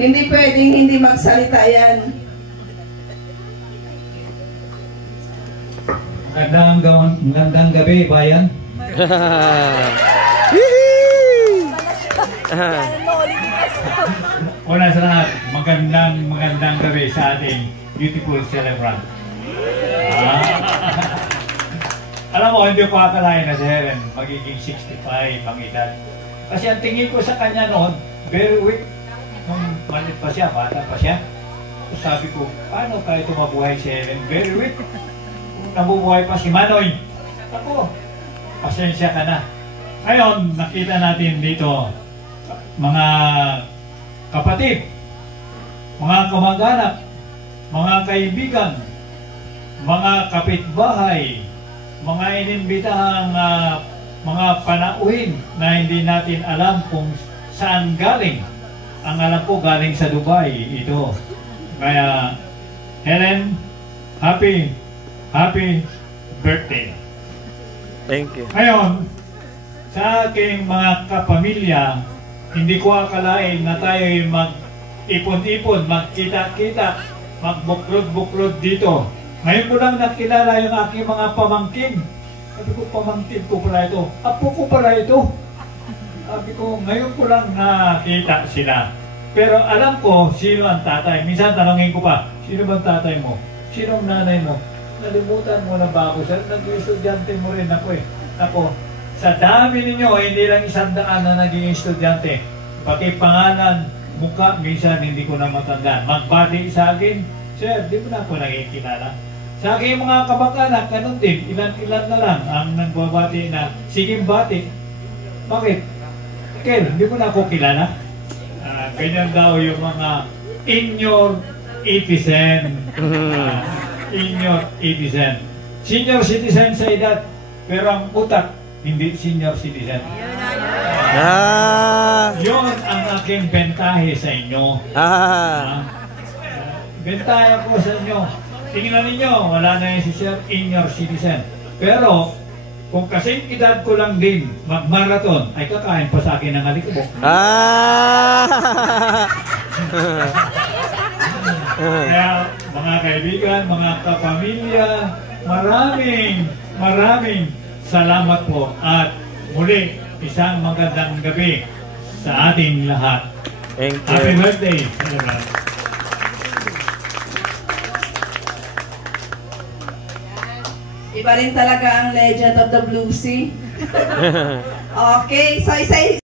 Hindi pwedeng hindi magsalita yan. Magandang gabi, bayan. Una sa lahat, magandang gabi sa ating beautiful celebrant. Alam mo, hindi ko akalain na si Helen magiging 65 ang edad. Kasi ang tingin ko sa kanya noon, very weak. Nung malit pa siya, bata pa siya. Sabi ko, paano kaya tumabuhay si Helen? Very weak. Kung nabubuhay pa si Manoy, ako, pasensya ka na. Ngayon, nakita natin dito, mga kapatid, mga kamag-anak, mga kaibigan, mga kapitbahay, mga inimbitahang mga panauhin na hindi natin alam kung saan galing. Ang alam ko galing sa Dubai ito. Kaya Helen, happy birthday. Thank you. Ngayon, sa aking mga kapamilya, hindi ko akalain na tayo mag-ipon-ipon, magkita-kita, magbuklod-buklod dito. Ngayon ko lang nakilala yung aking mga pamangkin. Sabi ko, pamangkin ko pala ito. Apo ko pala ito. Sabi ko, ngayon ko lang nakita sila. Pero alam ko sino ang tatay. Minsan tanongin ko pa, sino bang tatay mo? Sino ang nanay mo? Nalimutan mo na ba ako? Nag-estudyante mo rin ako eh. Ako, sa dami ninyo, hindi lang 100 na naging estudyante. Pati pangalan, mukha, minsan hindi ko na matandaan. Magbati sa akin, sir, di mo na ako nakikilala. Sa aking mga kamag-anak, ganun din, ilan-ilan na lang ang nagbabati na, sige bati. Bakit? Kel, hindi mo na ako kilala. Ganyan daw yung mga in your 80s. In your 80s. Senior citizen sa edad, pero ang utak, hindi senior citizen. Yun ang aking bentahe sa inyo. Bentahe ako sa inyo. Tingnan ninyo, wala na yung si Sir senior citizen. Pero, kung kasing edad ko lang din mag-marathon, ay kakain pa sa akin ng alikabok. Kaya, mga kaibigan, mga kapamilya, maraming salamat po. At muli, isang magandang gabi sa ating lahat. Thank you. Happy birthday! Iba rin talaga ang legend of the Blue Sea. Okay, so isa